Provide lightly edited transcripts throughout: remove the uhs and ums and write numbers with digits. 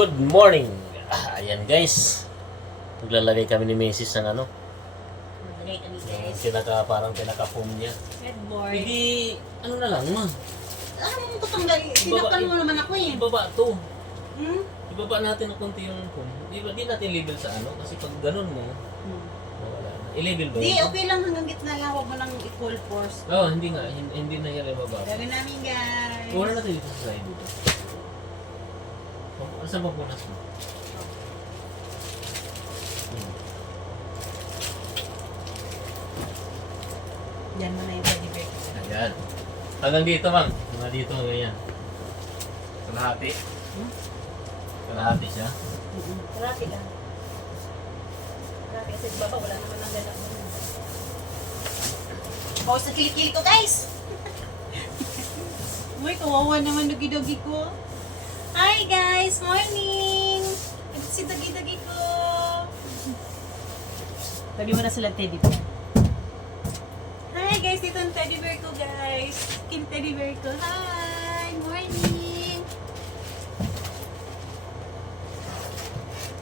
Good morning! Ayan guys. Maglalagay kami ni Mrs. ng ano. Maglagay kami Yung guys. parang pinaka-foam niya. Headboard. Hindi, ano na lang ma. Ano mo tatanggal? Tinakpan mo naman ako eh. Ibaba to. Hmm? Ibaba natin ng konti yung foam. Di natin label sa ano. Kasi pag ganun mo, wala na. I-label ba Di, yun? okay lang hanggang gitna lang. Huwag mo lang i-full force. Oo, hindi nga. Hindi na yan ibaba. Gawin namin guys. Kuha natin dito sa side dito. Saan ba punas mo? Yan mo na yung teddy bear. Ayan. Hanggang dito, ma'am. Hanggang dito, ganyan. Kalahati. Kalahati siya. Karate lang. Karate kasi baba wala naman ang ganap mo. Pause sa kilikili ko guys! Uy, kawawa naman dogi-dogi ko. Hi guys! Morning! Ito si dogi-dogi ko. Tabi mo na sila teddy bear. Hi guys! Dito ang teddy bear ko guys. Kim teddy bear ko. Hi! Morning!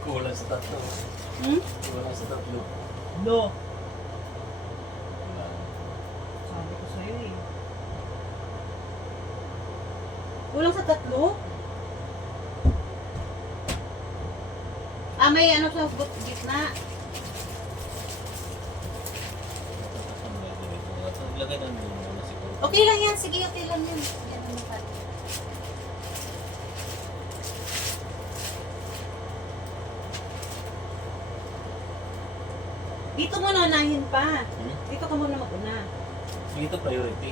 Kulang sa tatlo. Hmm? Kulang sa tatlo. No! Sabi ko sa'yo eh. Kulang sa tatlo? Ah, may ano sa gitna. Lagay na muna siguro. Okay lang yan. Sige, okay lang yan. Yan ang mukha. Dito mo na unahin pa. Dito ka muna mag-una. Sige, ito priority.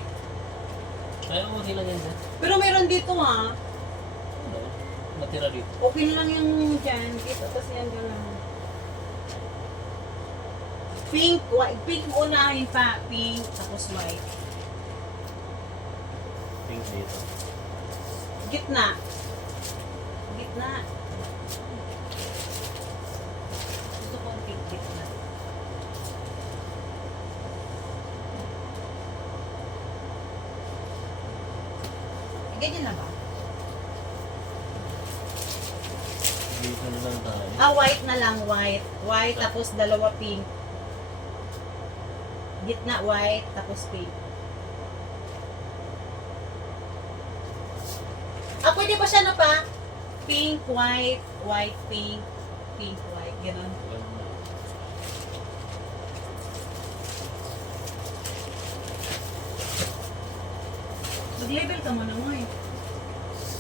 Ayaw mo lang yan dyan. Pero meron dito ha. Ano? Natira dito. Okay lang yung dyan. Dito kasi yan dyan lang. Pink, white. Pink unahin pa. Pink, tapos white. Pink dito. Gitna. Gitna. Gusto ko ang pink gitna. Ganyan na ba? Dito na lang tayo. Ah, white na lang, white. White, tapos dalawa pink. Gitna white, tapos pink. Ah, pwede ba siya na pa? Pink, white, white, pink, pink, white. Ganon. Mag-label ka muna mo eh.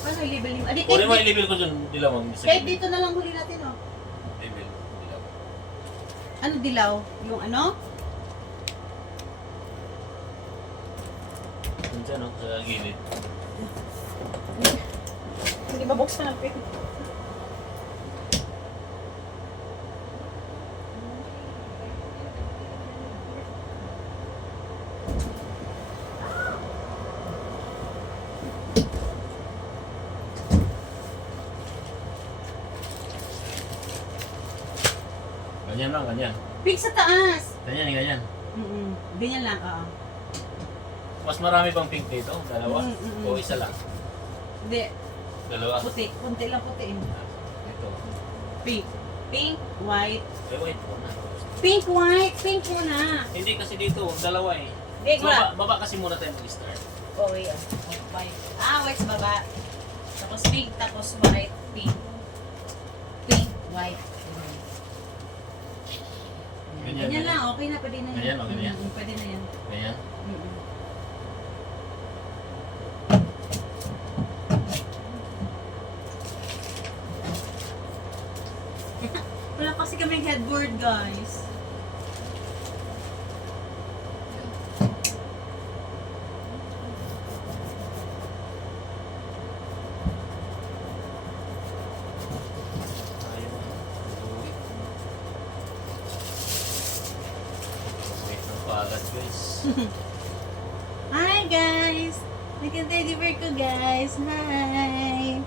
Paano i-label niyo? Adi, Kunin mo i-label ko dyan. Dilawang. kahit dito na lang huli natin, oh. Label. Dilaw. Ano dilaw? Yung ano? Dyan, no? Sa gilid. Hindi mabuksan ang pin. Ganyan lang, ganyan. Pink sa taas! Ganyan, ganyan. Ganyan lang, oo. Mas marami pang pink dito. Dalawa. O isa lang. Hindi, Dalawa. puti. Kunti lang puti. Ito. Pink. Pink, white. Eh, wait. Muna. Pink, white. Pink muna. Hindi kasi dito. Dalawa eh. Hindi, So, wala. baba kasi muna tayo mag-start. Oh, wait. White. Ah, white sa baba. Tapos pink, tapos white, pink. Pink, white. Ganyan, Ganyan ganyan. lang, okay na, pwede na yan. Ganyan, okay na yan. Pwede na yan. Ganyan. Wala kasi kaming headboard, guys. Ayaw. Wait ng palad, guys. Hi, guys! Nagka-teddy bear ko, guys. Hi!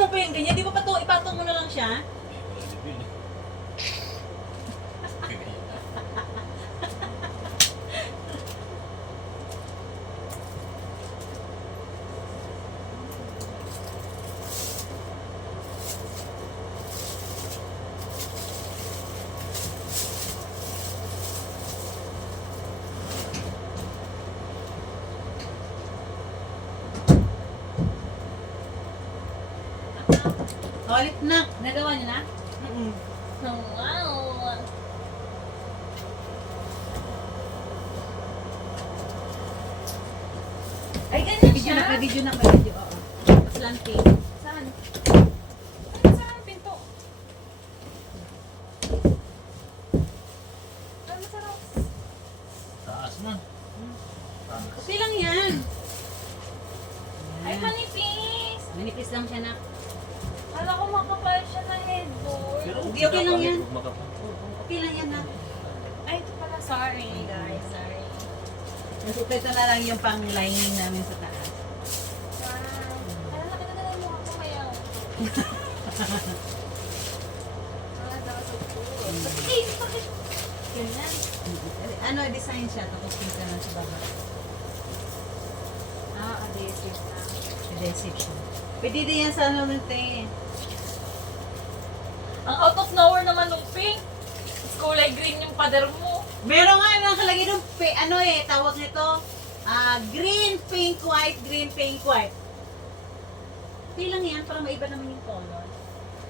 mo pa yung ganyan. Di ba ipatong mo na lang siya? Ulit na. Nagawa niyo na? Mm-mm. Wow! Ay, ganyan Video siya? na, video na, video. Oo. Tapos lanting. Saan? Ay, saan ang pinto? Ay, masarap. Taas na. Taas. Okay lang yan. Ay, manipis! Manipis lang siya na. Kala ko makapal siya na headboard. Pero Hindi, okay lang yan. Makapal. Okay lang yan na. Ay, ito pala. Sorry, guys. Sorry. Ito na lang yung pang-lining namin sa taas. Wow. Kala laki na ng mukha ko kaya. Ah, that was so cool. Bakit? Bakit? Ganyan. Ano, design siya. Tapos pinta lang sa baba. Ah, adhesive na. Adhesive siya. Pwede din yan sa ano natin. Ang out of nowhere naman nung pink. Kulay green yung pader mo. Meron nga nakalagay doon, ano tawag nito, green, pink, white, green, pink, white. Okay lang yan, para maiba naman yung color.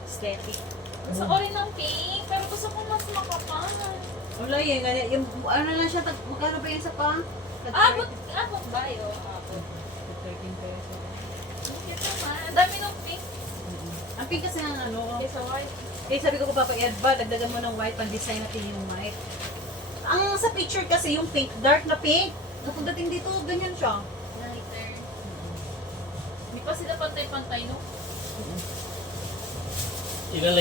Aesthetic. Gusto ko rin ng pink, pero gusto ko mas makapal. Wala yan, ganyan. Yung, ano lang siya, magkano ba yun sa pa? Abot ba yun? Abot. 13 pesos. Cute naman. Ang dami ng pink. Ang pink kasi ng ano, Kaysa white. sabi ko papa-add ba, dagdagan mo ng white, pan-design natin yung white. Ang sa picture kasi yung pink, dark na pink. Kapag dating dito, ganyan siya. Lighter. Hindi pa sila pantay-pantay, no? Ilan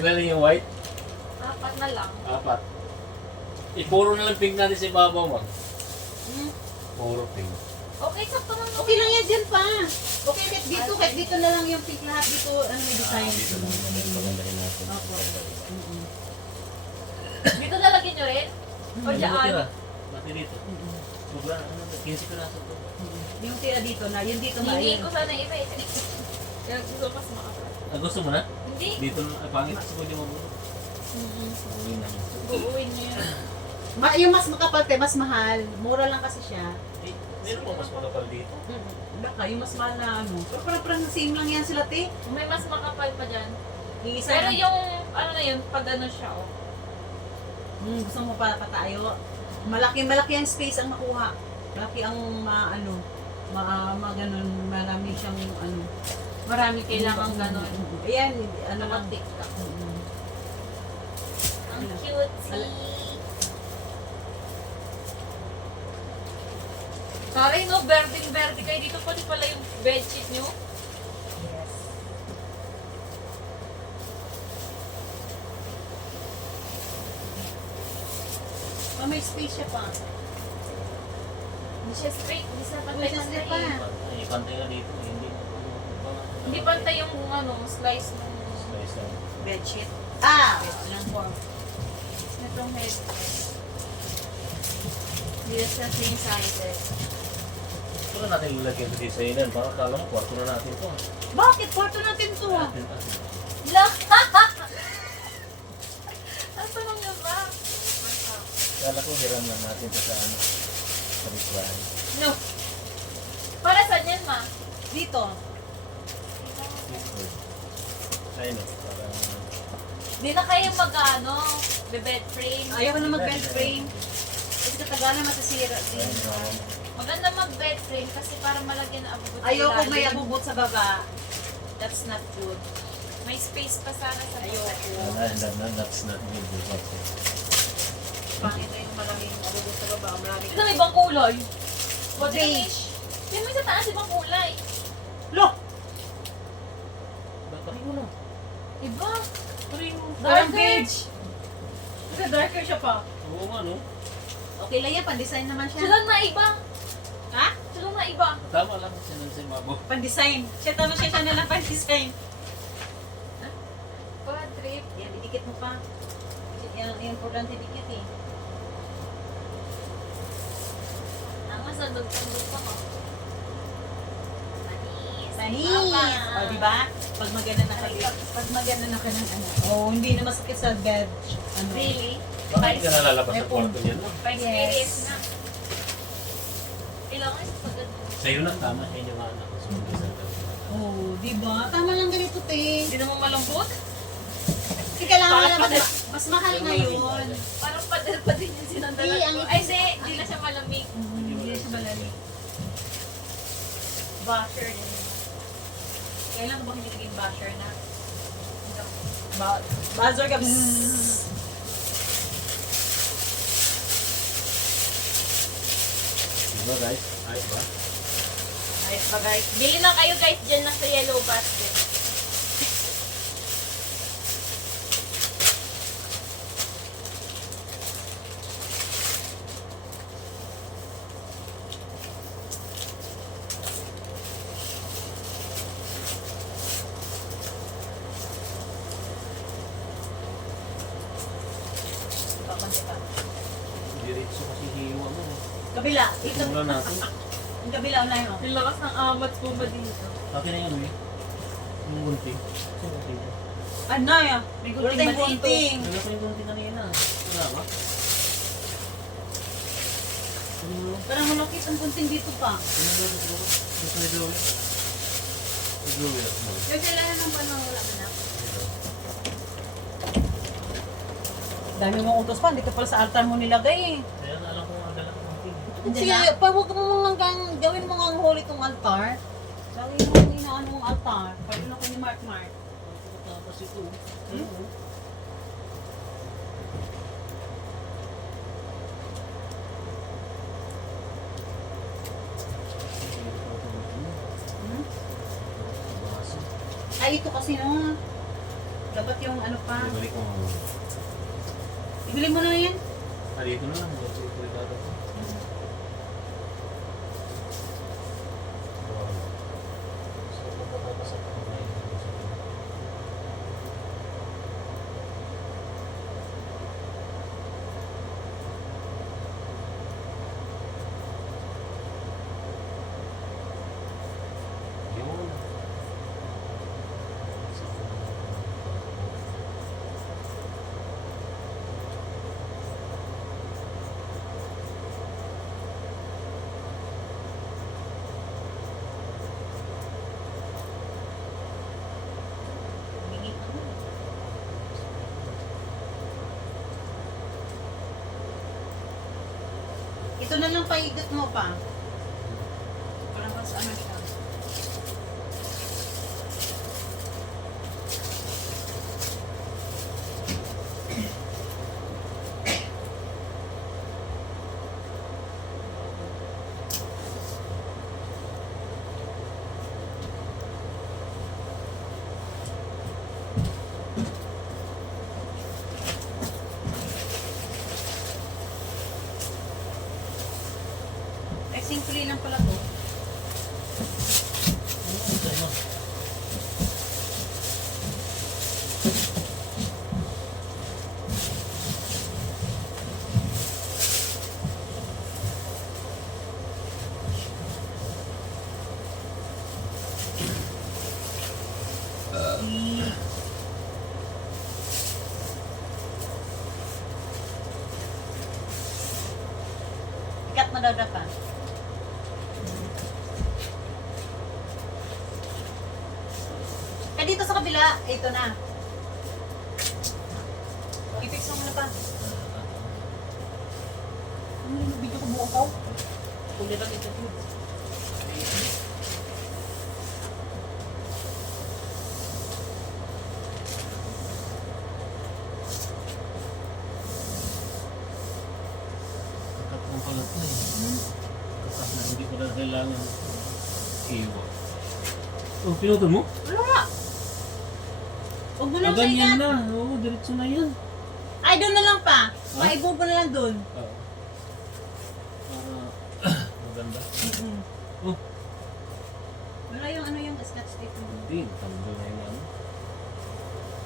lang yung white? Apat na lang. Apat. Puro na lang pink natin sa ibabaw, mag. Hmm. Puro pink. Okay, sakto lang. Okay lang yan dyan pa. Okay, kahit dito na lang yung pink lahat dito, ano may design. Dito lang pagandahin natin. Opo. Mm-mm. Dito nalagyan nyo rin? O Ano dyan? tira? Pati dito. Sobra, 15 piraso to. Yung tira dito na, yung dito na. Hindi Ayun. ko sana iba ito. Kaya gusto mas makapal. Gusto mo na? Hindi. Dito na, pangit sa pwede mo muna. Uwi na. Buuin nyo yun. Yung mas makapal te, mas mahal. Mura lang kasi siya. Meron mo mas makapal dito. Baka yung mas mahal na ano. Pero parang same lang yan sila te. May mas makapal pa dyan. Yung isa Pero lang. yung, ano na yun, pag ano siya, oh. Gusto mo pa tayo. Malaki ang space ang makuha. Malaki ang ganun, marami siyang ano. Marami kailangan ganon. Ayan, ano lang. Nakatiktak. Mm-mm. Ang cute. Sorry no, berding-berde kayo. Dito pati pala yung bedsheet nyo. Yes. Oh, may space siya pa. Hindi siya straight. Hindi siya May straight pa. pantay-pantay. Pantay na dito. Hindi pantay yung ano, slice ng Slice lang. Bedsheet. Ilang form. itong head. Hindi na siya same sizes. Ito na natin lalagyan sa designan. Para kala mo, kwarto na natin to. Bakit? Kwarto natin to. Atin. Look! Ang tanong nyo ba? Kala ko hiram na natin to sa ano. Sa restaurant. No. Para saan yan, ma? Dito. Ayun o. Parang... Hindi na kayo mag-ano, bed frame. Ayaw ko na mag-bed frame. Kasi katagalan masisira din. Maganda mag-bed frame kasi para malagyan na abubot sa Ayaw ko ilalim. may abubot sa baba. That's not good. May space pa sana sa Ayoko. That's not good. Pangit na yung maraming abubot sa baba. Maraming... Ito may ibang kulay. Beige. Yan may sa taas ibang kulay. Look! Bakit mo na? Iba. Parang Darker. beige. Kasi darker siya pa. Oo nga no. Okay lang yan, pan-design naman siya. Silang na iba. Ha? Silang na iba. Tama lang siya nun sa imabaw. Pan-design. Siya tama siya na lang pan-design. Bad trip. Yan, idikit mo pa. Yan, importante dikit eh. Ang masadog ang gusto ko. Panis. Tanis! Papa. O, di ba? Pag maganda na ka, pag maganda na ka ng ano. Oh, hindi na masakit sa bed. Ano? Really? Bakit ka nalalabas sa kwarto niya? No? Pa-experience na. Kailangan sa pagod. Sa'yo na, tama siya yung mga anak ko. So, Oh, di ba? Tama lang ganito, te. Hindi naman malambot. Kasi kailangan Parang naman, pader- mas mahal ngayon. Parang pader pa din yung sinundalan Hindi, ang ko. Ay, hindi na siya malamig. Hindi na siya malamig. Basher din. Kailan ko ba hindi naging basher na? Buzzer ka. Bzzz. Diba guys? Ayos ba? Ayos ba guys? Bili na kayo guys dyan na sa yellow basket. Papansin ka. Diretso kasi hiwa mo. Kabila. Dito. Simulan natin. Yung kabila, unahin mo. Yung lakas ng amat po ba dito? Akin na yun eh. Yung gunti. Saan gunti? Ano ya? May Gunting, gunting ba dito? gunting. Wala ko yung gunti kanina. Wala ba? Ano? Parang malakit ang gunting dito pa. Ano ba? Gusto ni Joey? Si Joey at mo. Kasi lahat ng panahon wala na. Dami mong utos pa, dito pala sa altar mo nilagay eh. Kaya na alam ko ang dala ng gunti. Hindi pa huwag mo lang gawin mo nga ang holy itong altar. Gawin mo ang inaano mong altar. Pwede na ko ni Mark Mark. Tapos ito. Hmm? Hmm? Ay, ito kasi no. Dapat yung ano pa. Ibalik mo. Ibili mo na yan. Dito na lang. Dito na lang. Bigit mo. Ito na lang paigot mo pa. Parang mas ano siya. Eh, simple lang pala to. Ikat mo daw dapat. Eh, dito sa kabila, ito na. I-fix mo muna pa. Ano yung video ko buo ko? Kulit lang ito. Kakat ng palat na eh. Kakat na hindi ko na kailangan iwa. Oh, pinutol mo? Wala! Huwag mo Ah, lang ganyan ikat. na. Oo, diretso na yan. Ay, doon na lang pa. Ha? Maibo mo na lang doon. Oo. Maganda. Mm-mm. Oh, plastic mo. Hindi, tanggal na yung ano.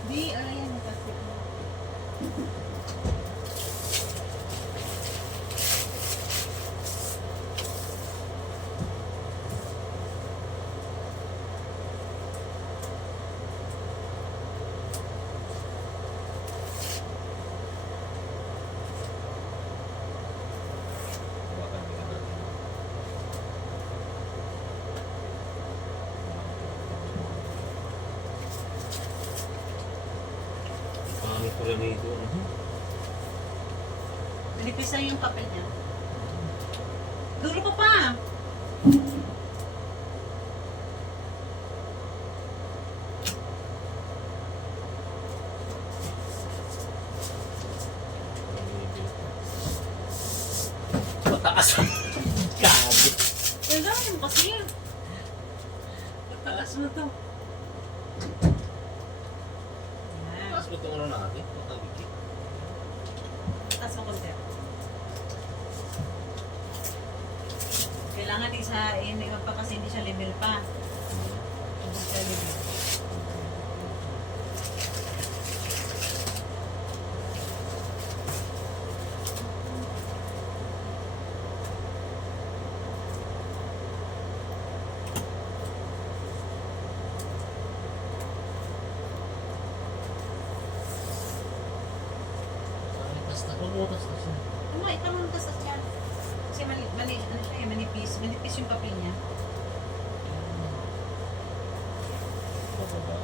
Di, ayan yung plastic mo. Baka hindi ka natin. Pangit pala nito. Ano? Nilipis na yung papel niya. Dulo pa pa! Mataas ang gabi. Wala mo kasi. Mataas na to. Ayan. Mataas ba itong ano natin? Matagikit. Taas mo konti. Kailangan isain, pa kasi hindi siya level pa. Hindi siya level. Basta pumutas na siya. Ano, itanong ka sa tiyan. Kasi ano siya, manipis. Manipis yung papel niya. Bababa.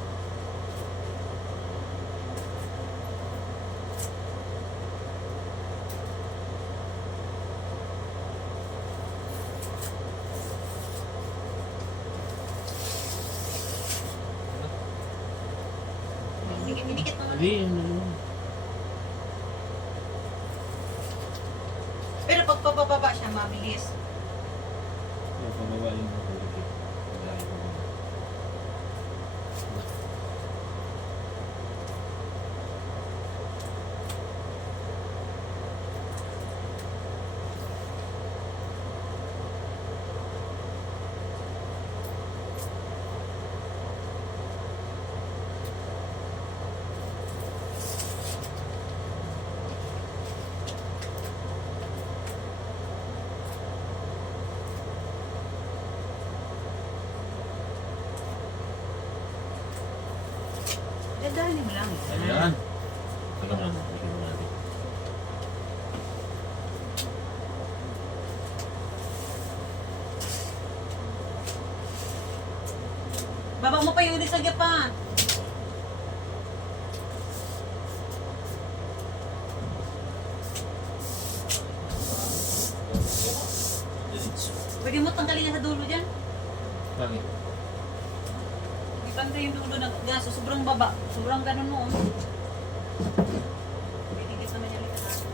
Dikit mo na. Hindi, ano. Pero pag pababa siya, mabilis. Pababa yung matagikit. Dahil pababa. Dadali mo lang. Ayan. Ano nga, bigyan mo natin. Baba mo pa yung ulit sa pa. Pwede mo tanggalin yan sa dulo dyan. Bakit? Hindi banda yung dulo ng gaso. Sobrang baba. Sobrang ganun mo. Pwede naman yan ulit natin.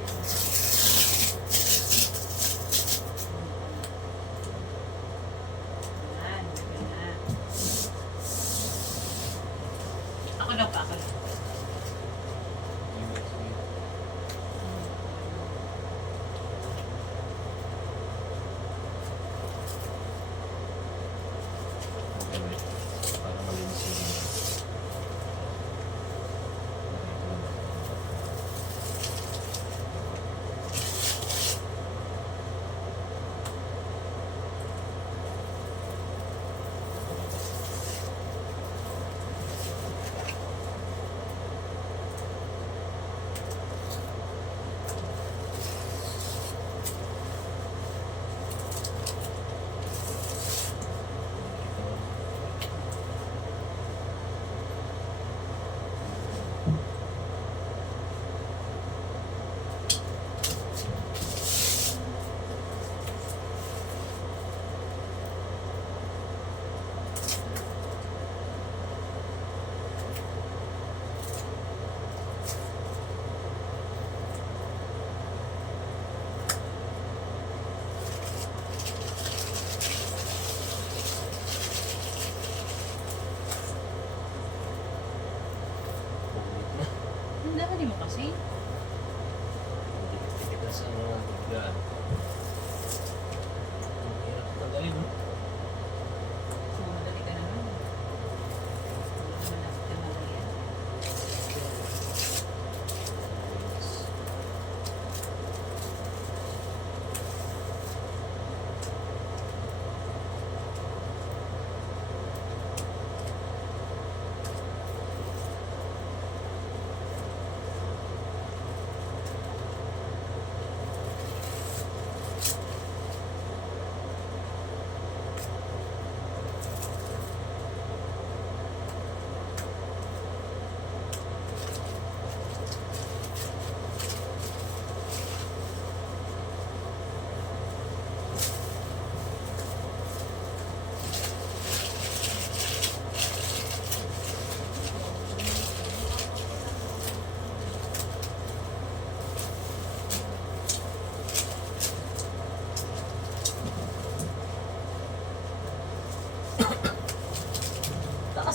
Yan. Yan. Ako daw pa. Ako lang. Para malinis yung Hindi mo kasi. dikit na sa mga biglaan. Ang hirap tanggalin, no? So, madali ka naman.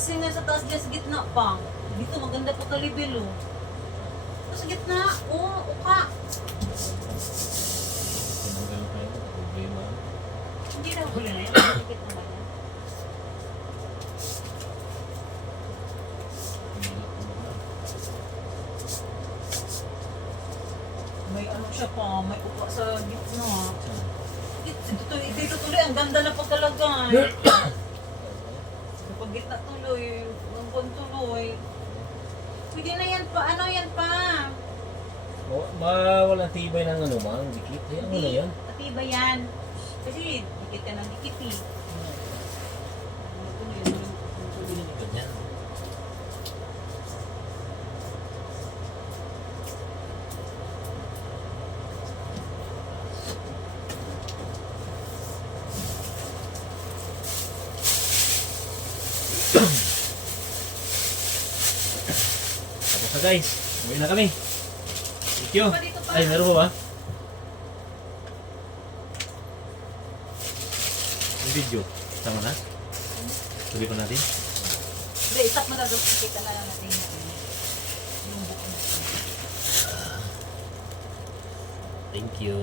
Kasi nga sa taas dyan sa gitna pa. Dito maganda pa kalibelo. Sa gitna, uka. Tinanggal na kayo. Problema. Hindi na huli na yun. Dikit naman yan. May ano siya pa, may uka sa gitna. Dito tuloy, ang ganda na pagkalagay. Pag gitna tuloy, ang buwan tuloy. Pwede na yan pa, ano yan pa? Walang tibay ng ano ba? Ang dikit. Eh, ano na yan? Patiba yan. Kasi dikit ka ng dikit eh. Ganyan. Tapos na guys. Uwi na kami. Thank you. Pa dito pa. Ay, meron ba ba? Yung video. Sama na? Tuloy pa natin? Hindi, itap mo na doon. Kita na lang natin yung buko na. Thank you.